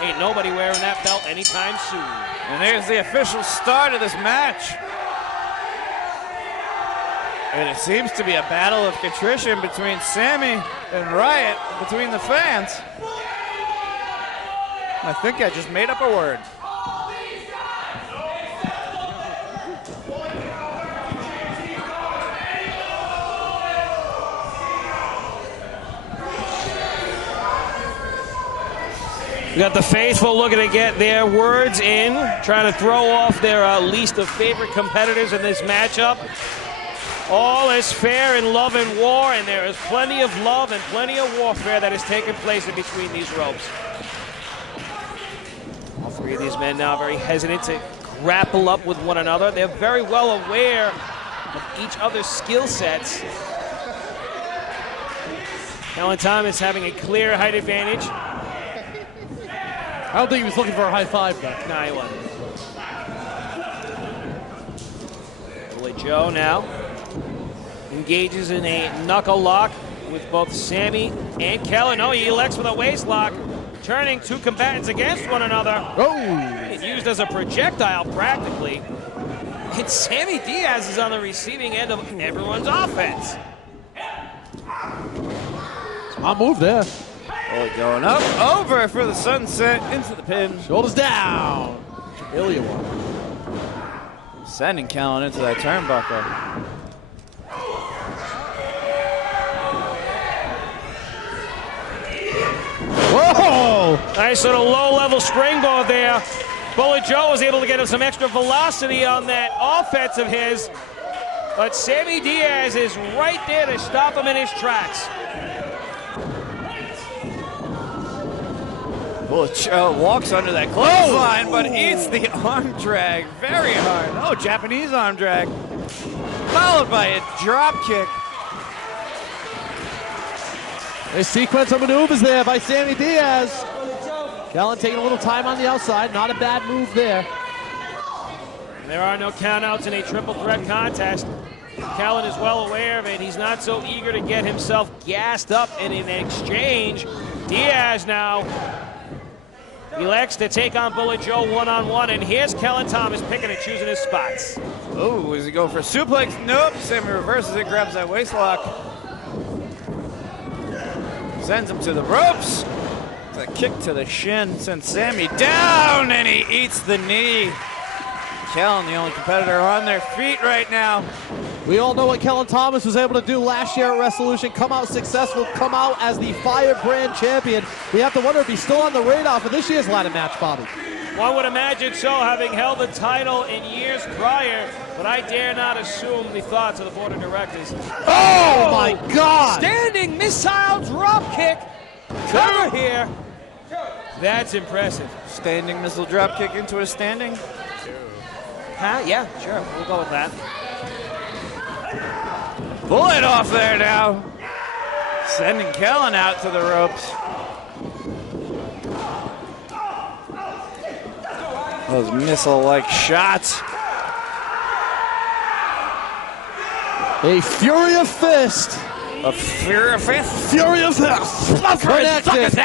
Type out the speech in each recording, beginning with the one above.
Ain't nobody wearing that belt anytime soon. And there's the official start of this match. And it seems to be a battle of contrition between Sammy and Riot, between the fans. I think I just made up a word. We got the faithful looking to get their words in, trying to throw off their least of favorite competitors in this matchup. All is fair in love and war, and there is plenty of love and plenty of warfare that is taking place in between these ropes. All three of these men now very hesitant to grapple up with one another. They're very well aware of each other's skill sets. Kellan Thomas having a clear height advantage. I don't think he was looking for a high five, though. No, he wasn't. Bullet Joe now engages in a knuckle lock with both Sammy and Kellan. Oh, he elects for the waist lock, turning two combatants against one another. Oh! It's used as a projectile practically. And Sammy Diaz is on the receiving end of everyone's offense. Smart move there. Bullet going up, over for the sunset, into the pin. Shoulders down. Ilya one. Sending Kellan into that turnbuckle. Whoa! Nice little low-level springboard there. Bullet Joe was able to get him some extra velocity on that offense of his, but Sammy Diaz is right there to stop him in his tracks. Bullet Joe walks under that clothesline, but eats the arm drag very hard. Oh, Japanese arm drag. Followed by a drop kick. A sequence of maneuvers there by Sammy Diaz. Kellan taking a little time on the outside. Not a bad move there. There are no countouts in a triple threat contest. Kellan is well aware of it. He's not so eager to get himself gassed up in an exchange. Diaz now elects to take on Bullet Joe one-on-one, and here's Kellan Thomas picking and choosing his spots. Oh, is he going for a suplex? Nope. Sammy reverses it, grabs that waist lock. Sends him to the ropes. It's a kick to the shin, sends Sammy down, and he eats the knee. Kellan, the only competitor on their feet right now. We all know what Kellan Thomas was able to do last year at Resolution. Come out successful, come out as the Firebrand champion. We have to wonder if he's still on the radar for this year's ladder match, Bobby. One would imagine so, having held the title in years prior, but I dare not assume the thoughts of the board of directors. Oh my God! Standing missile drop kick. Cover here. That's impressive. Standing missile drop kick into a standing. Huh? Yeah, sure. We'll go with that. Bullet off there now. Sending Kellan out to the ropes. Those missile-like shots. A fury of fist. A fury of fist. Fury of fist. Connected.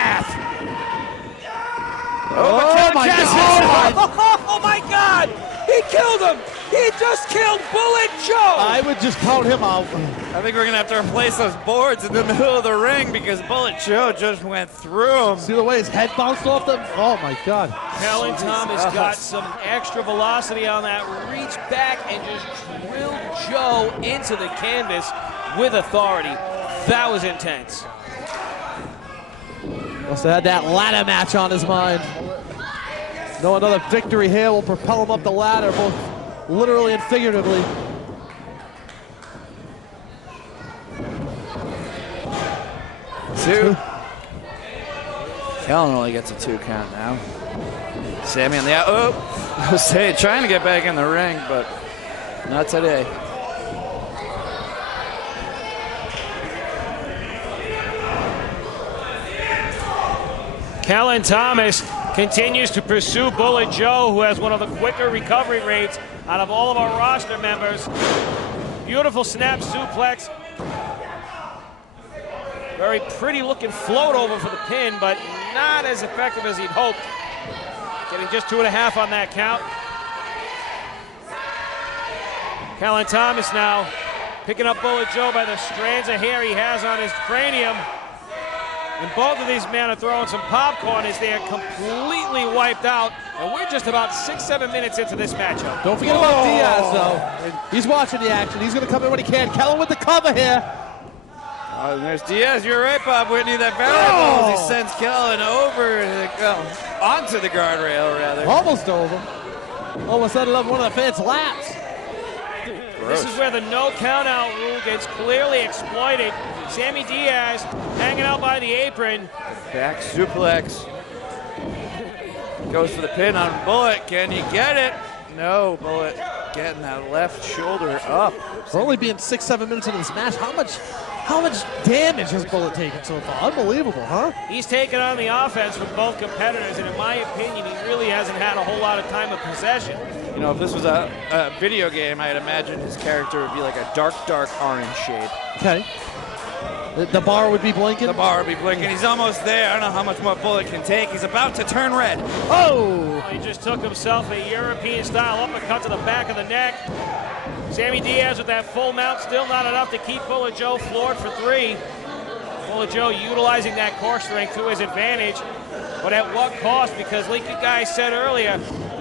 Oh my God! Oh my God! He killed him! He just killed Bullet Joe! I would just count him out. I think we're gonna have to replace those boards in the middle of the ring because Bullet Joe just went through him. See the way his head bounced off them? Oh my God. Kellan Thomas got some extra velocity on that, reached back and just drilled Joe into the canvas with authority. That was intense. Must have had that ladder match on his mind. No, another victory here will propel him up the ladder, both literally and figuratively. Two. Kellan only gets a 2 count now. Sammy on the out. Oh, I was saying, trying to get back in the ring, but not today. Kellan Thomas continues to pursue Bullet Joe, who has one of the quicker recovery rates out of all of our roster members. Beautiful snap suplex. Very pretty looking float over for the pin, but not as effective as he'd hoped. Getting just 2.5 on that count. Kellan Thomas now picking up Bullet Joe by the strands of hair he has on his cranium. And both of these men are throwing some popcorn as they are completely wiped out. And we're just about 6-7 minutes into this matchup. Don't forget about Diaz, though. He's watching the action. He's going to come in when he can. Kellan with the cover here. Oh, and there's Diaz. You're right, Bob Whitney. That variable as he sends Kellan over onto the guardrail, rather. Almost over. Almost ended up one of the fans' laps. This is where the no count-out rule gets clearly exploited. Sammy Diaz hanging out by the apron. Back suplex. Goes for the pin on Bullet. Can he get it? No, Bullet getting that left shoulder up. We're only being 6-7 minutes into this match. How much damage has Bullet taken so far? Unbelievable, huh? He's taken on the offense with both competitors, and in my opinion, he really hasn't had a whole lot of time of possession. You know, if this was a video game, I'd imagine his character would be like a dark orange shade. Okay. The bar would be blinking? The bar would be blinking. He's almost there. I don't know how much more Bullet can take. He's about to turn red. Oh! He just took himself a European-style uppercut to the back of the neck. Sammy Diaz with that full mount, still not enough to keep Bullet Joe floored for 3. Bullet Joe utilizing that core strength to his advantage, but at what cost? Because like you guys said earlier,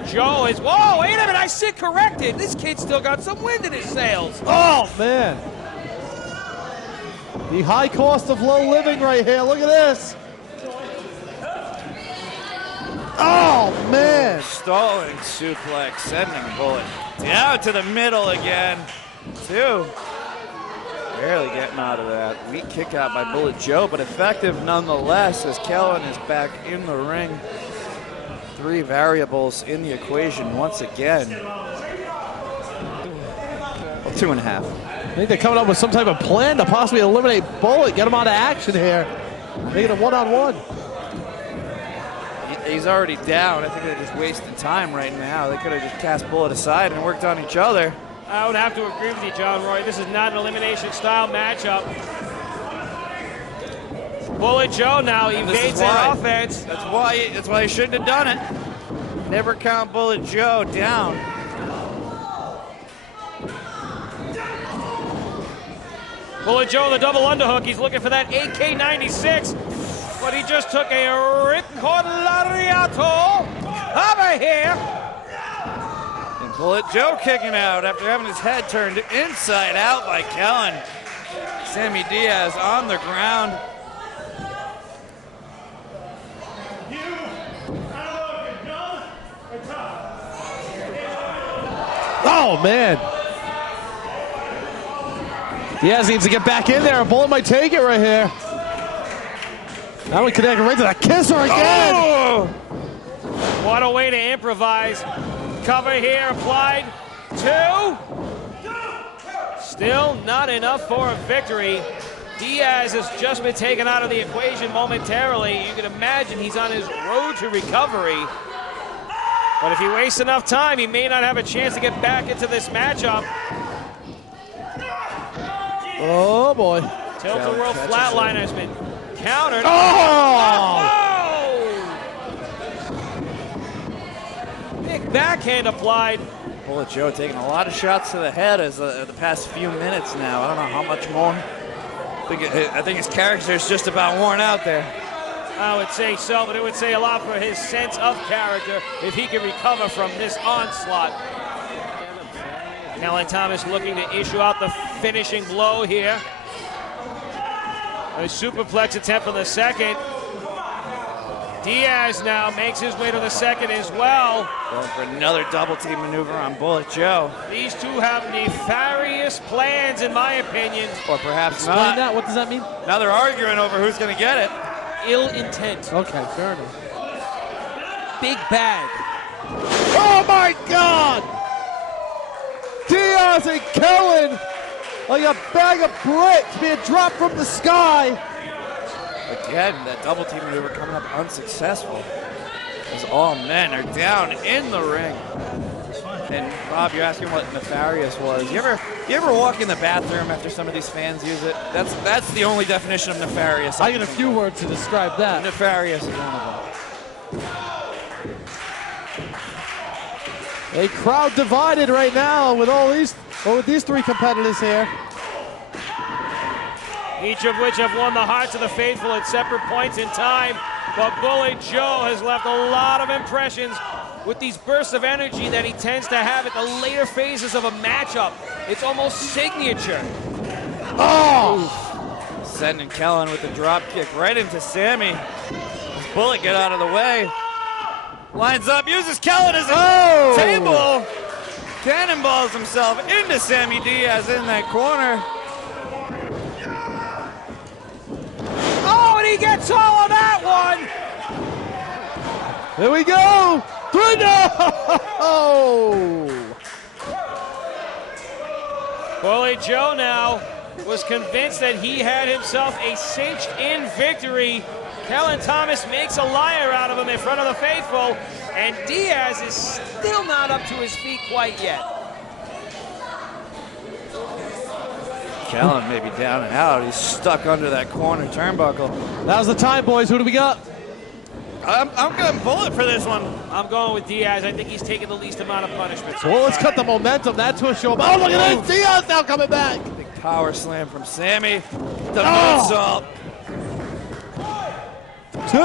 Joe is, whoa, wait a minute, I sit corrected. This kid's still got some wind in his sails. Oh, man. The high cost of low living right here. Look at this. Oh, man. Stalling suplex, sending Bullet down to the middle again. 2. Barely getting out of that. Weak kick out by Bullet Joe, but effective nonetheless as Kellan is back in the ring. 3 variables in the equation once again. Well, 2.5. I think they're coming up with some type of plan to possibly eliminate Bullet, get him out of action here. Make it a one-on-one. He's already down. I think they're just wasting time right now. They could have just cast Bullet aside and worked on each other. I would have to agree with you, John Roy. This is not an elimination-style matchup. Bullet Joe now evades that offense. That's why he shouldn't have done it. Never count Bullet Joe down. Bullet Joe, the double underhook. He's looking for that AK-96, but he just took a ripcord lariato over here. And Bullet Joe kicking out after having his head turned inside out by Kellan. Sammy Diaz on the ground. Oh, man. Diaz needs to get back in there. A Bullet might take it right here. That one connected right to the kisser again. Oh! What a way to improvise. Cover here applied. 2. Still not enough for a victory. Diaz has just been taken out of the equation momentarily. You can imagine he's on his road to recovery. But if he wastes enough time, he may not have a chance to get back into this matchup. Oh, boy. Tilt-a-whirl flatline has been countered. Oh! Big backhand applied. Bullet Joe taking a lot of shots to the head as the past few minutes now. I don't know how much more. I think his character is just about worn out there. I would say so, but it would say a lot for his sense of character if he can recover from this onslaught. Kellan Thomas looking to issue out the finishing blow here. A superplex attempt on the second. Diaz now makes his way to the second as well. Going for another double team maneuver on Bullet Joe. These two have nefarious plans, in my opinion. Or perhaps Explain not. that. What does that mean? Now they're arguing over who's going to get it. Ill intent. Okay, fair enough. Big bag. Oh, my God! Diaz and Kellan like a bag of bricks being dropped from the sky. Again, that double team maneuver coming up unsuccessful as all men are down in the ring. And Bob, you're asking what nefarious was. You ever walk in the bathroom after some of these fans use it? That's the only definition of nefarious. I get a few words to describe that. Nefarious is one of them. A crowd divided right now with with these three competitors here. Each of which have won the hearts of the faithful at separate points in time. But Bullet Joe has left a lot of impressions with these bursts of energy that he tends to have at the later phases of a matchup. It's almost signature. Oh! Sending Kellan with the drop kick right into Sammy. Bullet get out of the way. Lines up, uses Kellan as a table. Cannonballs himself into Sammy Diaz in that corner. Oh, and he gets all of that one. Here we go. 3-0. Bullet Joe now was convinced that he had himself a cinched-in victory. Kellan Thomas makes a liar out of him in front of the faithful, and Diaz is still not up to his feet quite yet. Kellan may be down and out. He's stuck under that corner turnbuckle. Now's the time, boys. Who do we got? I'm going Bullet for this one. I'm going with Diaz. I think he's taking the least amount of punishment. So let's cut the momentum. That's for sure. Oh, look at this. Diaz now coming back. Big power slam from Sammy. The moonsault. 2.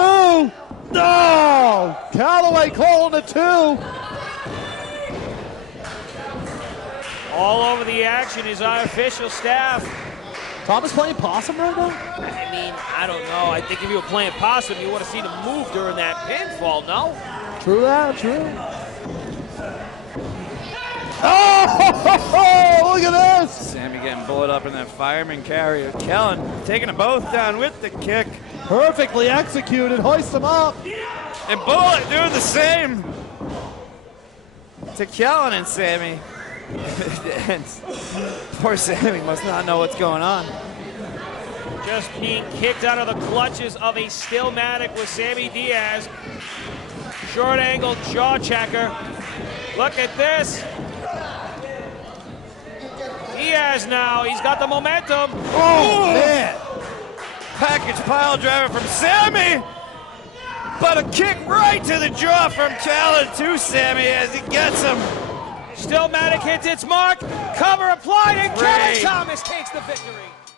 No. Callaway calling the 2. All over the action is our official staff. Thomas playing possum right now? I mean, I don't know. I think if you were playing possum, you would have seen him move during that pinfall, no? True that, true. Oh, look at this! Sammy getting Bullet up in that fireman carry. Kellan taking them both down with the kick. Perfectly executed, hoist him up. And Bullet doing the same to Kellan and Sammy. And poor Sammy must not know what's going on. Just being kicked out of the clutches of a Stillmatic with Sammy Diaz. Short angle jaw checker. Look at this. Diaz now, he's got the momentum. Oh, man. Package pile driver from Sammy. But a kick right to the jaw from Kellan to Sammy as he gets him. Stillmatic hits its mark. Cover applied, and Kellan Thomas takes the victory.